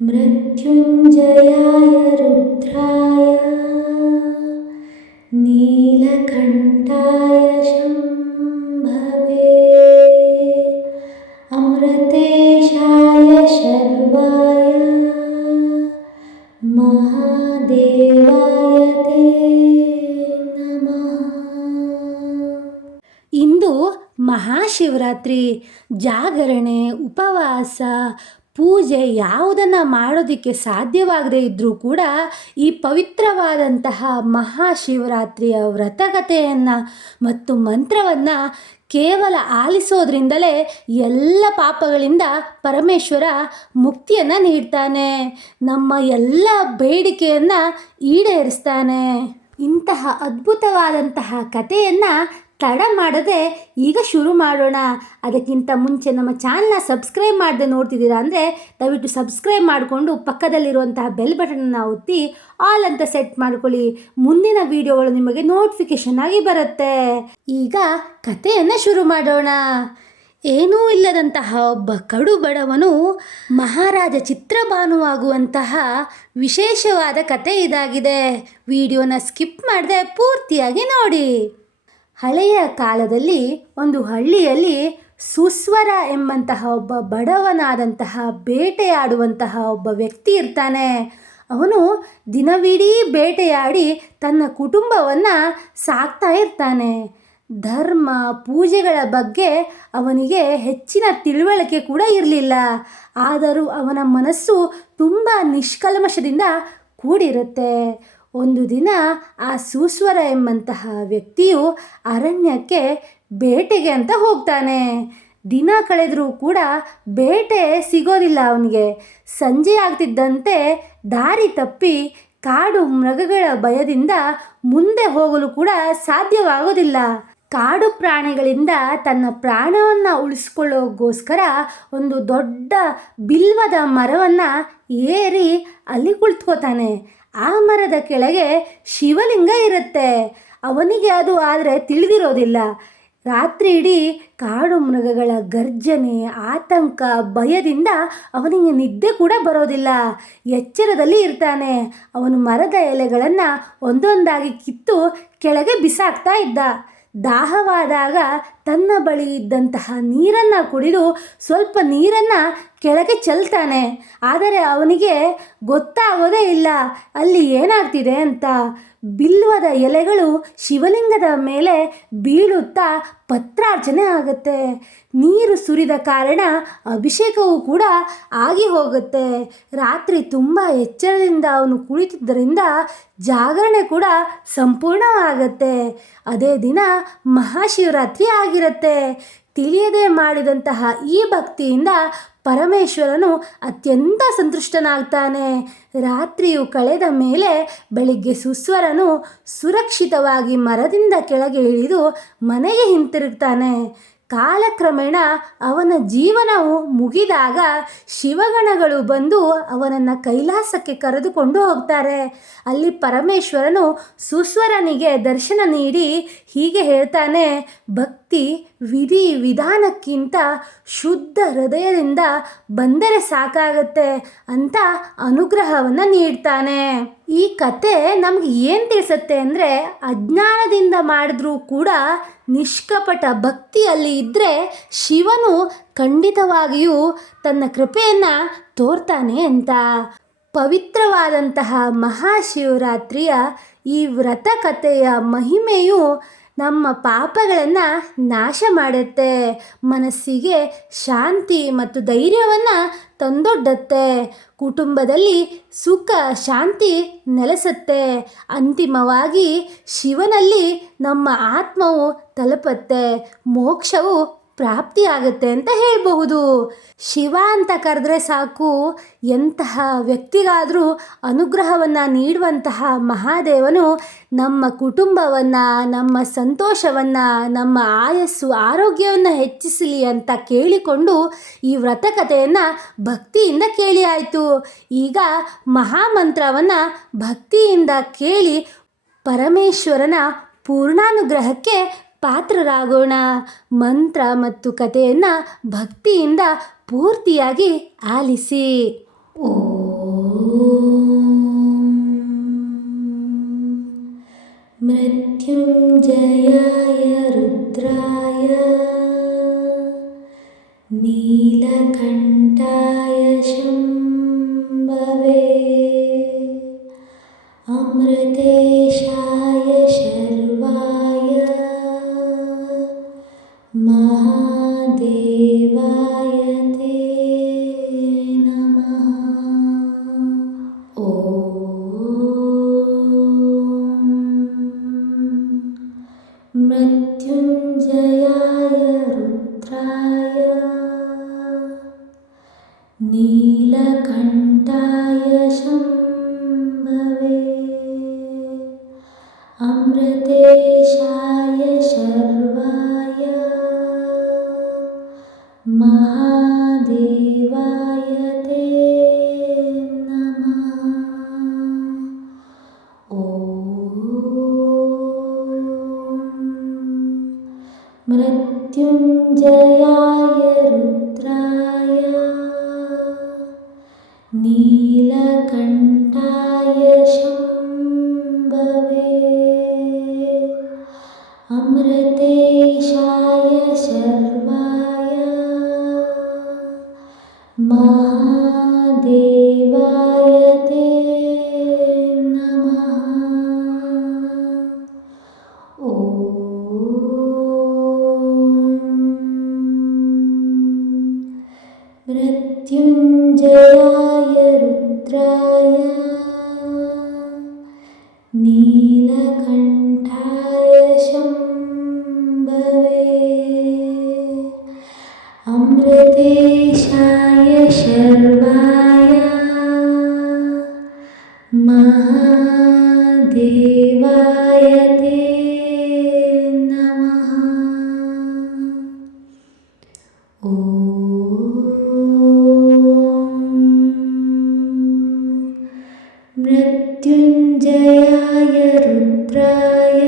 मृत्युञ्जयाय रुद्राय नीलकण्ठाय शम्भवे अमृतेशाय शर्वाय महादेवाय ते नमः। ಇಂದು ಮಹಾಶಿವರಾತ್ರಿ. ಜಾಗರಣೆ, ಉಪವಾಸ, ಪೂಜೆ ಯಾವುದನ್ನು ಮಾಡೋದಕ್ಕೆ ಸಾಧ್ಯವಾಗದೇ ಇದ್ದರೂ ಕೂಡ ಈ ಪವಿತ್ರವಾದಂತಹ ಮಹಾಶಿವರಾತ್ರಿಯ ವ್ರತಕಥೆಯನ್ನು ಮತ್ತು ಮಂತ್ರವನ್ನು ಕೇವಲ ಆಲಿಸೋದ್ರಿಂದಲೇ ಎಲ್ಲ ಪಾಪಗಳಿಂದ ಪರಮೇಶ್ವರ ಮುಕ್ತಿಯನ್ನು ನೀಡ್ತಾನೆ, ನಮ್ಮ ಎಲ್ಲ ಬೇಡಿಕೆಯನ್ನು ಈಡೇರಿಸ್ತಾನೆ. ಇಂತಹ ಅದ್ಭುತವಾದಂತಹ ಕಥೆಯನ್ನು ತಡ ಮಾಡದೆ ಈಗ ಶುರು ಮಾಡೋಣ. ಅದಕ್ಕಿಂತ ಮುಂಚೆ ನಮ್ಮ ಚಾನಲ್ನ ಸಬ್ಸ್ಕ್ರೈಬ್ ಮಾಡದೆ ನೋಡ್ತಿದ್ದೀರಾ ಅಂದರೆ ದಯವಿಟ್ಟು ಸಬ್ಸ್ಕ್ರೈಬ್ ಮಾಡಿಕೊಂಡು ಪಕ್ಕದಲ್ಲಿರುವಂತಹ ಬೆಲ್ ಬಟನನ್ನು ಒತ್ತಿ ಆಲ್ ಅಂತ ಸೆಟ್ ಮಾಡ್ಕೊಳ್ಳಿ. ಮುಂದಿನ ವಿಡಿಯೋಗಳು ನಿಮಗೆ ನೋಟಿಫಿಕೇಶನ್ ಆಗಿ ಬರುತ್ತೆ. ಈಗ ಕಥೆಯನ್ನು ಶುರು ಮಾಡೋಣ. ಏನೂ ಇಲ್ಲದಂತಹ ಒಬ್ಬ ಕಡು ಬಡವನು ಮಹಾರಾಜ ಚಿತ್ರಭಾನುವಾಗುವಂತಹ ವಿಶೇಷವಾದ ಕತೆ ಇದಾಗಿದೆ. ವಿಡಿಯೋನ ಸ್ಕಿಪ್ ಮಾಡದೆ ಪೂರ್ತಿಯಾಗಿ ನೋಡಿ. ಹಳೆಯ ಕಾಲದಲ್ಲಿ ಒಂದು ಹಳ್ಳಿಯಲ್ಲಿ ಸುಸ್ವರ ಎಂಬಂತಹ ಒಬ್ಬ ಬಡವನಾದಂತಹ ಬೇಟೆಯಾಡುವಂತಹ ಒಬ್ಬ ವ್ಯಕ್ತಿ ಇರ್ತಾನೆ. ಅವನು ದಿನವಿಡೀ ಬೇಟೆಯಾಡಿ ತನ್ನ ಕುಟುಂಬವನ್ನು ಸಾಕ್ತಾ ಇರ್ತಾನೆ. ಧರ್ಮ ಪೂಜೆಗಳ ಬಗ್ಗೆ ಅವನಿಗೆ ಹೆಚ್ಚಿನ ತಿಳುವಳಿಕೆ ಕೂಡ ಇರಲಿಲ್ಲ. ಆದರೂ ಅವನ ಮನಸ್ಸು ತುಂಬ ನಿಷ್ಕಲ್ಮಶದಿಂದ ಕೂಡಿರುತ್ತೆ. ಒಂದು ದಿನ ಆ ಸುಸ್ವರ ಎಂಬಂತಹ ವ್ಯಕ್ತಿಯು ಅರಣ್ಯಕ್ಕೆ ಬೇಟೆಗೆ ಅಂತ ಹೋಗ್ತಾನೆ. ದಿನ ಕಳೆದರೂ ಕೂಡ ಬೇಟೆ ಸಿಗೋದಿಲ್ಲ ಅವನಿಗೆ. ಸಂಜೆ ಆಗ್ತಿದ್ದಂತೆ ದಾರಿ ತಪ್ಪಿ ಕಾಡು ಮೃಗಗಳ ಭಯದಿಂದ ಮುಂದೆ ಹೋಗಲು ಕೂಡ ಸಾಧ್ಯವಾಗೋದಿಲ್ಲ. ಕಾಡು ಪ್ರಾಣಿಗಳಿಂದ ತನ್ನ ಪ್ರಾಣವನ್ನು ಉಳಿಸ್ಕೊಳ್ಳೋಗೋಸ್ಕರ ಒಂದು ದೊಡ್ಡ ಬಿಲ್ವದ ಮರವನ್ನು ಏರಿ ಅಲ್ಲಿ ಕುಳಿತುಕೋತಾನೆ. ಆ ಮರದ ಕೆಳಗೆ ಶಿವಲಿಂಗ ಇರುತ್ತೆ. ಅವನಿಗೆ ಅದು ಆದರೆ ತಿಳಿದಿರೋದಿಲ್ಲ. ರಾತ್ರಿ ಇಡೀ ಕಾಡು ಮೃಗಗಳ ಗರ್ಜನೆ, ಆತಂಕ, ಭಯದಿಂದ ಅವನಿಗೆ ನಿದ್ದೆ ಕೂಡ ಬರೋದಿಲ್ಲ. ಎಚ್ಚರದಲ್ಲಿ ಇರ್ತಾನೆ. ಅವನು ಮರದ ಎಲೆಗಳನ್ನು ಒಂದೊಂದಾಗಿ ಕಿತ್ತು ಕೆಳಗೆ ಬಿಸಾಕ್ತಾ ಇದ್ದ. ದಾಹವಾದಾಗ ತನ್ನ ಬಳಿ ಇದ್ದಂತಹ ನೀರನ್ನು ಕುಡಿದು ಸ್ವಲ್ಪ ನೀರನ್ನು ಕೆಳಗೆ ಚೆಲ್ತಾನೆ. ಆದರೆ ಅವನಿಗೆ ಗೊತ್ತಾಗೋದೇ ಇಲ್ಲ ಅಲ್ಲಿ ಏನಾಗ್ತಿದೆ ಅಂತ. ಬಿಲ್ವದ ಎಲೆಗಳು ಶಿವಲಿಂಗದ ಮೇಲೆ ಬೀಳುತ್ತಾ ಪತ್ರಾರ್ಚನೆ ಆಗುತ್ತೆ. ನೀರು ಸುರಿದ ಕಾರಣ ಅಭಿಷೇಕವೂ ಕೂಡ ಆಗಿ ಹೋಗುತ್ತೆ. ರಾತ್ರಿ ತುಂಬ ಎಚ್ಚರದಿಂದ ಅವನು ಕುಳಿತಿದ್ದರಿಂದ ಜಾಗರಣೆ ಕೂಡ ಸಂಪೂರ್ಣವಾಗುತ್ತೆ. ಅದೇ ದಿನ ಮಹಾಶಿವರಾತ್ರಿ ಆಗಿರುತ್ತೆ. ತಿಳಿಯದೆ ಮಾಡಿದಂತಹ ಈ ಭಕ್ತಿಯಿಂದ ಪರಮೇಶ್ವರನು ಅತ್ಯಂತ ಸಂತುಷ್ಟನಾಗ್ತಾನೆ. ರಾತ್ರಿಯು ಕಳೆದ ಮೇಲೆ ಬೆಳಿಗ್ಗೆ ಸುಸ್ವರನು ಸುರಕ್ಷಿತವಾಗಿ ಮರದಿಂದ ಕೆಳಗೆ ಇಳಿದು ಮನೆಗೆ ಹಿಂತಿರುಗ್ತಾನೆ. ಕಾಲಕ್ರಮೇಣ ಅವನ ಜೀವನವು ಮುಗಿದಾಗ ಶಿವಗಣಗಳು ಬಂದು ಅವನನ್ನು ಕೈಲಾಸಕ್ಕೆ ಕರೆದುಕೊಂಡು ಹೋಗ್ತಾರೆ. ಅಲ್ಲಿ ಪರಮೇಶ್ವರನು ಸುಸ್ವರನಿಗೆ ದರ್ಶನ ನೀಡಿ ಹೀಗೆ ಹೇಳ್ತಾನೆ, ಭಕ್ತಿ ವಿಧಿ ವಿಧಾನಕ್ಕಿಂತ ಶುದ್ಧ ಹೃದಯದಿಂದ ಬಂದರೆ ಸಾಕಾಗತ್ತೆ ಅಂತ ಅನುಗ್ರಹವನ್ನು ನೀಡ್ತಾನೆ. ಈ ಕತೆ ನಮ್ಗೆ ಏನು ತಿಳಿಸುತ್ತೆ ಅಂದರೆ, ಅಜ್ಞಾನದಿಂದ ಮಾಡಿದ್ರೂ ಕೂಡ ನಿಷ್ಕಪಟ ಭಕ್ತಿಯಲ್ಲಿ ಇದ್ದರೆ ಶಿವನು ಖಂಡಿತವಾಗಿಯೂ ತನ್ನ ಕೃಪೆಯನ್ನು ತೋರ್ತಾನೆ ಅಂತ. ಪವಿತ್ರವಾದಂತಹ ಮಹಾಶಿವರಾತ್ರಿಯ ಈ ವ್ರತ ಕಥೆಯ ಮಹಿಮೆಯು ನಮ್ಮ ಪಾಪಗಳನ್ನು ನಾಶ ಮಾಡುತ್ತೆ, ಮನಸ್ಸಿಗೆ ಶಾಂತಿ ಮತ್ತು ಧೈರ್ಯವನ್ನು ತಂದೊಡ್ಡುತ್ತೆ, ಕುಟುಂಬದಲ್ಲಿ ಸುಖ ಶಾಂತಿ ನೆಲೆಸುತ್ತೆ. ಅಂತಿಮವಾಗಿ ಶಿವನಲ್ಲಿ ನಮ್ಮ ಆತ್ಮವು ತಲುಪುತ್ತೆ, ಮೋಕ್ಷವು ಪ್ರಾಪ್ತಿಯಾಗುತ್ತೆ ಅಂತ ಹೇಳಬಹುದು. ಶಿವ ಅಂತ ಕರೆದ್ರೆ ಸಾಕು, ಎಂತಹ ವ್ಯಕ್ತಿಗಾದರೂ ಅನುಗ್ರಹವನ್ನು ನೀಡುವಂತಹ ಮಹಾದೇವನು ನಮ್ಮ ಕುಟುಂಬವನ್ನು, ನಮ್ಮ ಸಂತೋಷವನ್ನು, ನಮ್ಮ ಆಯಸ್ಸು ಆರೋಗ್ಯವನ್ನು ಹೆಚ್ಚಿಸಲಿ ಅಂತ ಕೇಳಿಕೊಂಡು ಈ ವ್ರತಕಥೆಯನ್ನು ಭಕ್ತಿಯಿಂದ ಕೇಳಿ ಆಯಿತು. ಈಗ ಮಹಾಮಂತ್ರವನ್ನು ಭಕ್ತಿಯಿಂದ ಕೇಳಿ ಪರಮೇಶ್ವರನ ಪೂರ್ಣಾನುಗ್ರಹಕ್ಕೆ ಪಾತ್ರರಾಗೋಣ. ಮಂತ್ರ ಮತ್ತು ಕಥೆಯನ್ನು ಭಕ್ತಿಯಿಂದ ಪೂರ್ತಿಯಾಗಿ ಆಲಿಸಿ. ಮೃತ್ಯುಂಜಯಾಯ ರುದ್ರಾಯ ನೀಲಕಂಠಾಯ ಶಂಭವೇ ಅಮೃತೇಶಾಯ ಶರ್ವಾಯ ಮಹಾದೇವಾಯ ತೇ ನಮಃ. ಮೃತ್ಯುಂಜಯಾಯ ರುದ್ರಾಯ ನೀಲಕಂಠಾಯ ಶಂಭವೇ ಅಮೃತೇಶಾಯ ಶರ್ವಾಯ ಮಹಾದೇವಾಯ ತೇ ನಮಃ. ಮೃತ್ಯುಂಜಯಾಯ ರುದ್ರಾಯ ನೀಲಕಂಠಾಯ ಶಂಭವೇ ಅಮೃತೇಶಾಯ ಶರ್ವಾಯ ಮಹಾದೇವಾಯ ತೇ ನಮಃ. ಮೃತ್ಯುಂಜಯಾಯ ರುದ್ರಾಯ ನೀಲಕಂಠಾಯ ಶಂಭವೇ ಅಮೃತೇಶಾಯ ಶರ್ವಾಯ ಮಹಾದೇವಾಯ ತೇ ನಮಃ. ಮೃತ್ಯುಂಜಯಾಯ ರುದ್ರಾಯ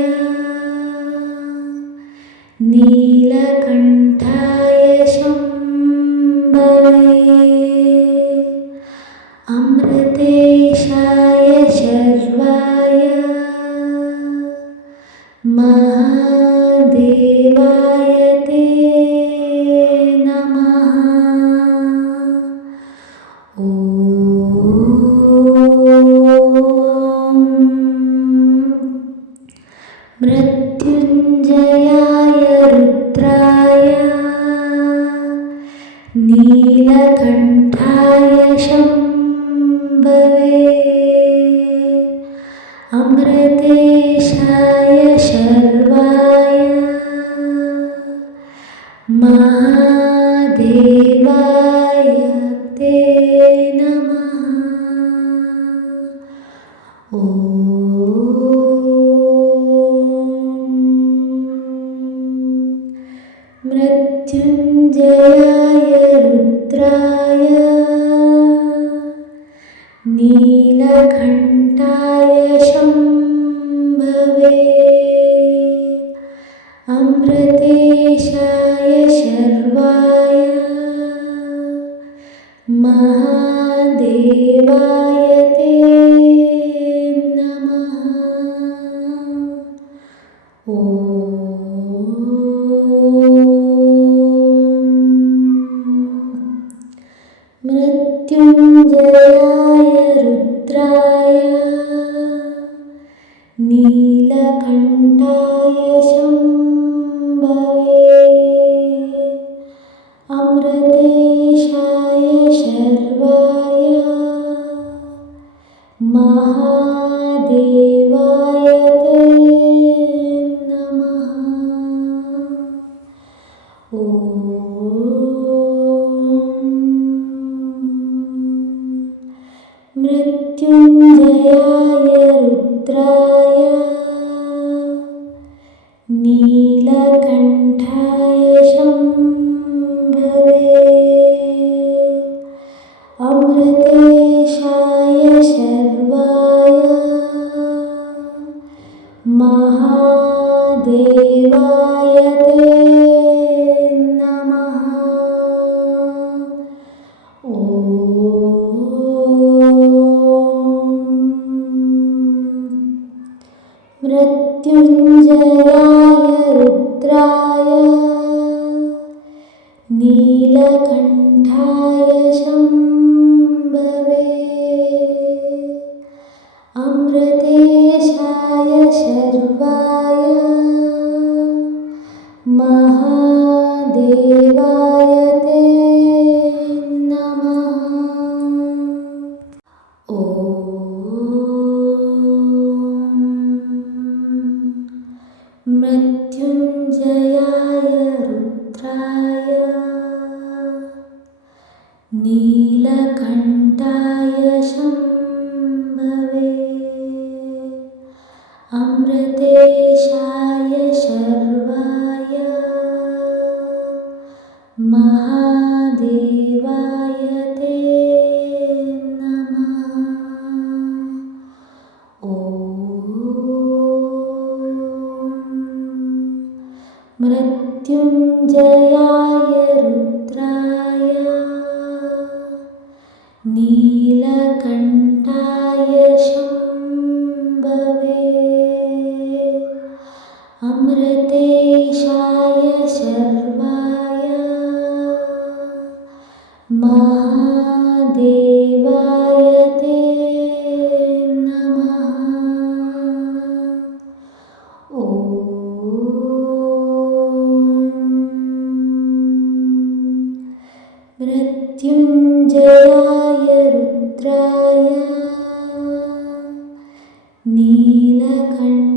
ನೀಲಕಂಠಾಯ ಶಂಭವೇ ಅಮೃತೇಶಾಯ ಶರ್ವಾಯ ಮಹಾದೇವಾಯ ತೇ ನಮಃ. ಮೃತ್ಯುಂಜಯಾಯ ರುದ್ರಾಯ ನೀಲಕಂಠಾಯ ಶಂಭವೇ ಅಮೃತೇಶಾಯ ಶರ್ವಾಯ ಮಹಾದೇವಾಯ ತೇ ನಮಃ. ಮೃತ್ಯುಂಜಯಾಯ ರುದ್ರಾಯ ನೀಲಕಂಠಾಯ ಶಂಭವೇ ಅಮೃತೇಶಾಯ ಶರ್ವಾಯ ಮಹಾದೇವಾಯ ತೇ ನಮಃ. ಮೃತ್ಯುಂಜಯಾಯ ರುದ್ರಾಯ ನೀಲಕಂಠಾಯ ಶಂಭವೇ ಅಮೃತೇಶಾಯ ಶರ್ವಾಯ ಮಹಾದೇವಾಯ ತೇ ನಮಃ. ಮೃತ್ಯುಂಜಯಾಯ ರುದ್ರಾಯ ನೀಲಕಂಠಾಯ ಶಂಭವೇ ಅಮೃತೇಶಾಯ ಶರ್ವಾಯ ಮಹಾದೇವಾಯ नीलकण्ठाय शम्भवे अमृतेशाय शर्वाय महादेवाय ते नमः। ॐ मृत्युञ्जयाय रुद्राय नीलकण्ठाय शम्भवे अमृतेशाय शर्वाय महादेवाय ते नमः। ॐ मृत्युञ्जयाय रुद्राय नीलकण्ठाय शम्भवे अमृतेशाय शर्वाय महादेवाय ते नमः। ॐ मृत्युञ्जयाय रुद्राय नीलकण्ठाय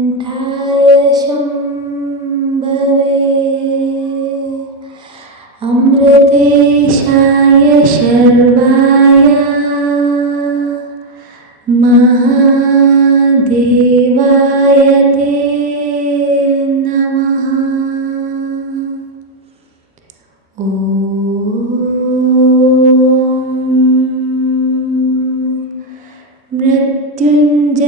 शम्भवे अमृतेशाय शर्वाय महादेवाय ते नमः। ॐ मृत्युञ्जयाय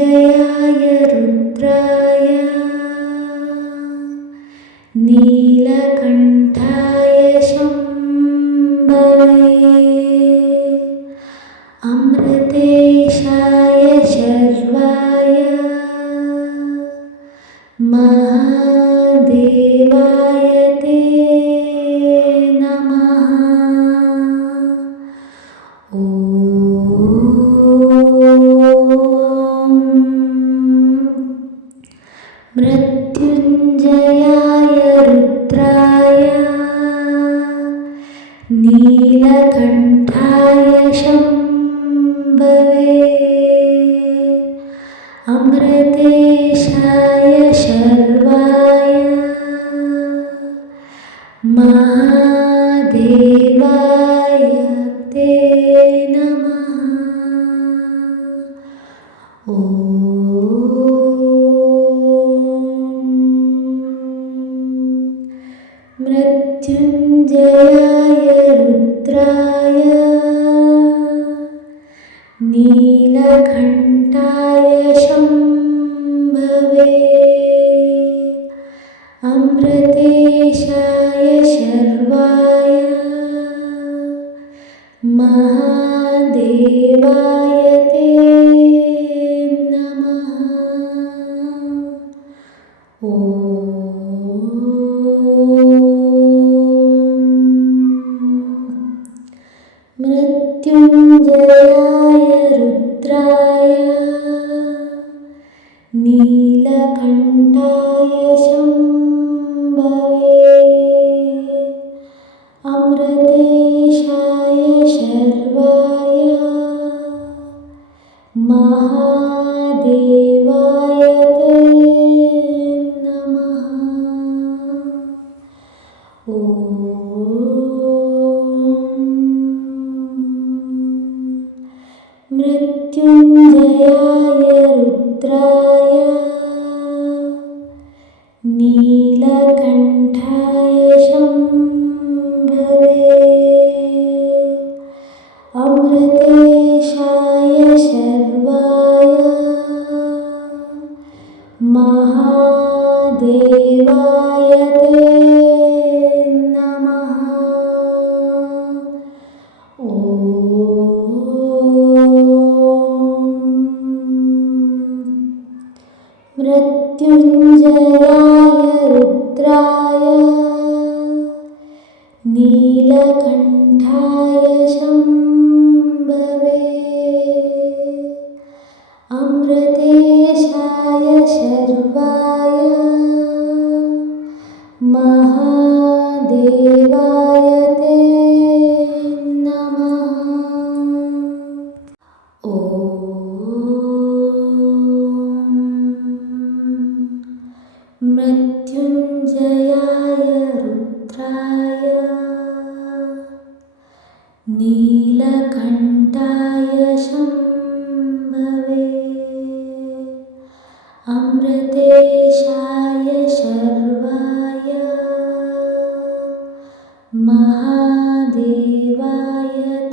रुद्राय नीलकण्ठाय शम्भवे अमृतेशाय शर्वाय महादेवाय ते नमः। ॐ मृत्युञ्जयाय रुद्राय नीलकण्ठाय शम्भवे अमृतेशाय शर्वाय महादेवाय ते नमः। ॐ मृत्युञ्जयाय रुद्राय नीलकण्ठाय शम्भवे अमृतेशाय शर्वाय महादेवाय ते नमः। ॐ मृत्युञ्जयाय रुद्राय नीलकण्ठाय शम्भवे अमृतेशाय शर्वाय महादेवाय ते नमः। ॐ मृत्युञ्जयाय रुद्राय नीलकण्ठाय शम्भवे अमृतेशाय शर्वाय महादेवाय ते नमः। ॐ नीलकण्ठाय शम्भवे अमृतेशाय शर्वाय महादेवाय ते नमः। ॐ मृत्युञ्जयाय रुद्राय नीलकण्ठाय शम्भवे अमृतेशाय शर्वाय महादेवाय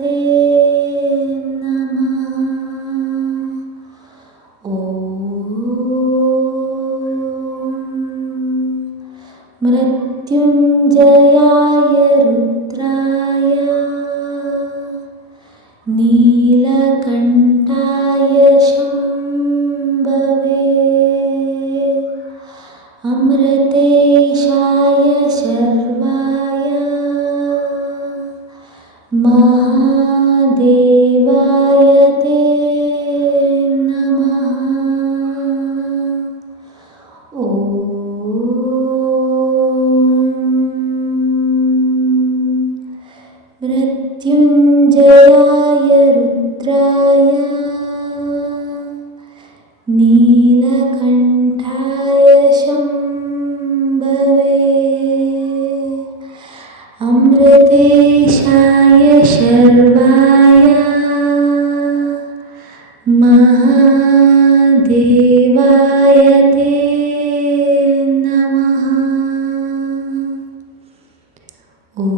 ते नमः। ॐ मृत्युञ्जयाय रुद्राय नीलकण्ठाय शम्भवे अमृतेशाय शर्वाय महादेवाय ते नमः। ॐ मृत्युञ्जयाय रुद्राय नीलकण्ठाय शम्भवे अमृतेशाय शर्वाय महादेवाय ते नमः। ॐ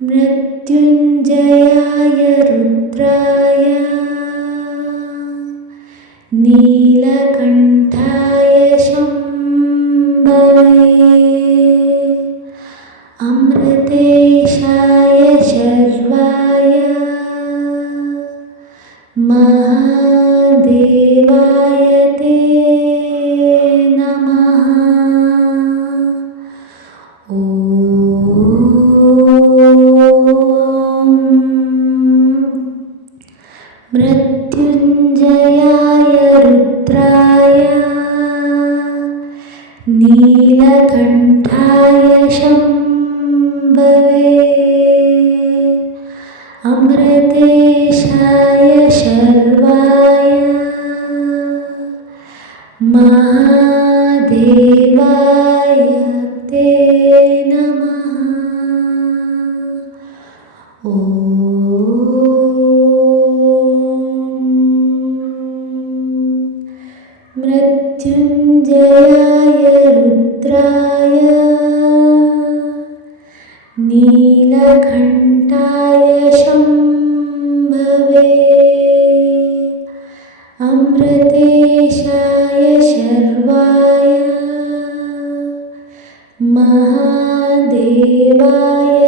मृत्युञ्जयाय रुद्राय नीलकण्ठाय शम्भवे अमृतेशाय शर्वाय महादेवाय ते नमः। ॐ मृत्युञ्जयाय रुद्राय नीलकण्ठाय शम्भवे अमृतेशाय शर्वाय महादेवाय ते नमः। ॐ मृत्युञ्जयाय रुद्राय नीलकण्ठाय शम्भवे अमृतेशाय शर्वाय महादेवाय